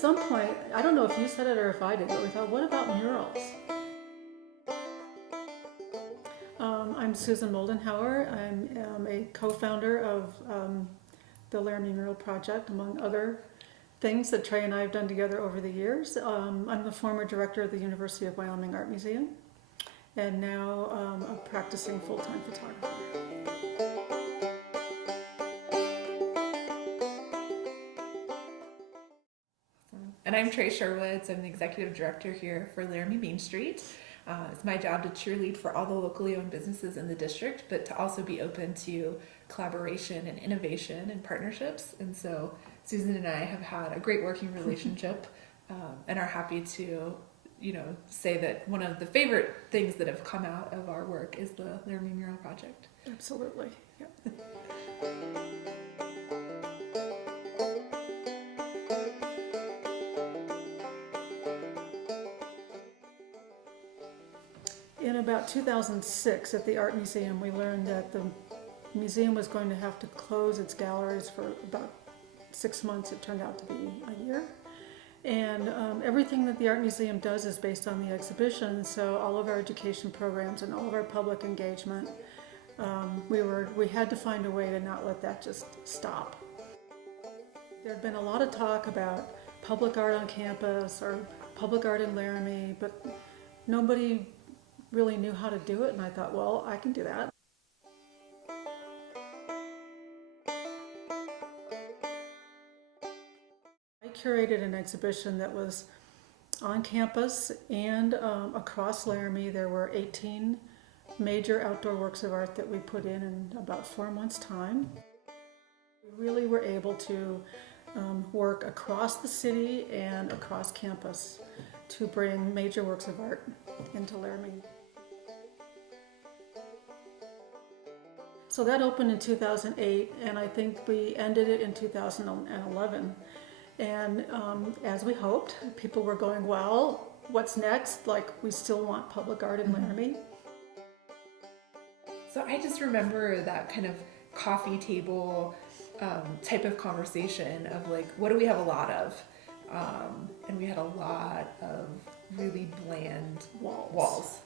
some point, I don't know if you said it or if I did, but we thought, what about murals? I'm Susan Moldenhauer. I'm a co-founder of the Laramie Mural Project, among other things that Trey and I have done together over the years. I'm the former director of the University of Wyoming Art Museum, and now a practicing full-time photographer. And I'm Trey Sherwoods. I'm the executive director here for Laramie Main Street. It's my job to cheerlead for all the locally owned businesses in the district, but to also be open to collaboration and innovation and partnerships. And so Susan and I have had a great working relationship and are happy to, say that one of the favorite things that have come out of our work is the Laramie Mural Project. Absolutely. Yep. In about 2006 at the Art Museum, we learned that the museum was going to have to close its galleries for about 6 months. It turned out to be a year. And everything that the Art Museum does is based on the exhibition, so all of our education programs and all of our public engagement, we had to find a way to not let that just stop. There had been a lot of talk about public art on campus or public art in Laramie, but nobody really knew how to do it, and I thought, well, I can do that. I curated an exhibition that was on campus and across Laramie. There were 18 major outdoor works of art that we put in about 4 months' time. We really were able to work across the city and across campus to bring major works of art into Laramie. So that opened in 2008, and I think we ended it in 2011. And as we hoped, people were going, well, what's next? Like, we still want public art in Laramie. So I just remember that kind of coffee table type of conversation of like, what do we have a lot of? And we had a lot of really bland walls.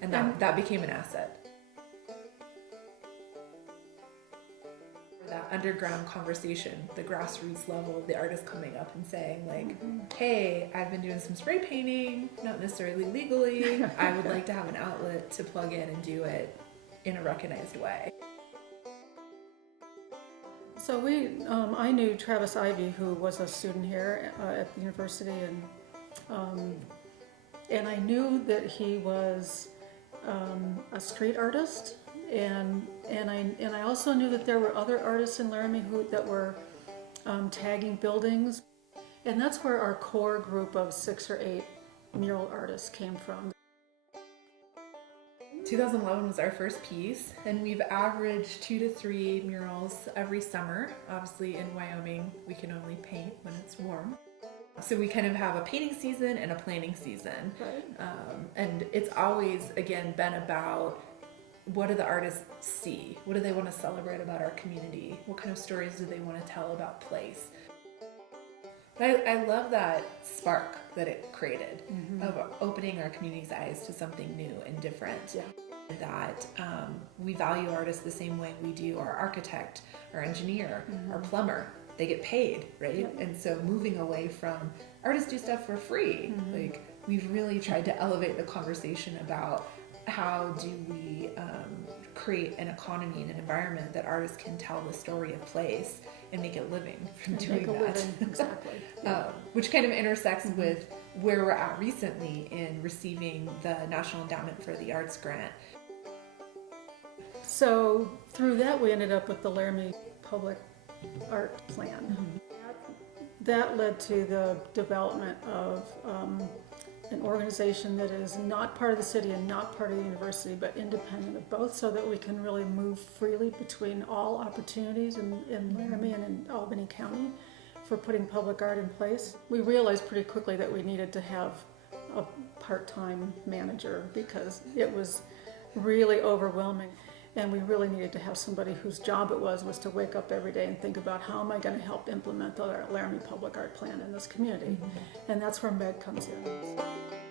And that became an asset. That underground conversation, the grassroots level of the artist coming up and saying like, hey, I've been doing some spray painting, not necessarily legally. I would like to have an outlet to plug in and do it in a recognized way. So I knew Travis Ivy, who was a student here at the university, and I knew that he was a street artist. And I also knew that there were other artists in Laramie that were tagging buildings, and that's where our core group of 6 or 8 mural artists came from. 2011 was our first piece, and we've averaged 2 to 3 murals every summer. Obviously, in Wyoming, we can only paint when it's warm. So we kind of have a painting season and a planning season. Right. And it's always, again, been about what do the artists see? What do they want to celebrate about our community? What kind of stories do they want to tell about place? But I love that spark that it created of opening our community's eyes to something new and different. Yeah. That we value artists the same way we do our architect, our engineer, our plumber. They get paid, right? Yep. And so moving away from artists do stuff for free. Like, we've really tried to elevate the conversation about how do we create an economy and an environment that artists can tell the story of place and make a living from doing that. Exactly. Yeah. Which kind of intersects with where we're at recently in receiving the National Endowment for the Arts grant. So through that, we ended up with the Laramie Public Art Plan. That led to the development of an organization that is not part of the city and not part of the university, but independent of both, so that we can really move freely between all opportunities in Laramie and in Albany County for putting public art in place. We realized pretty quickly that we needed to have a part-time manager because it was really overwhelming. And we really needed to have somebody whose job it was to wake up every day and think about how am I going to help implement the Laramie Public Art Plan in this community. And that's where Meg comes in.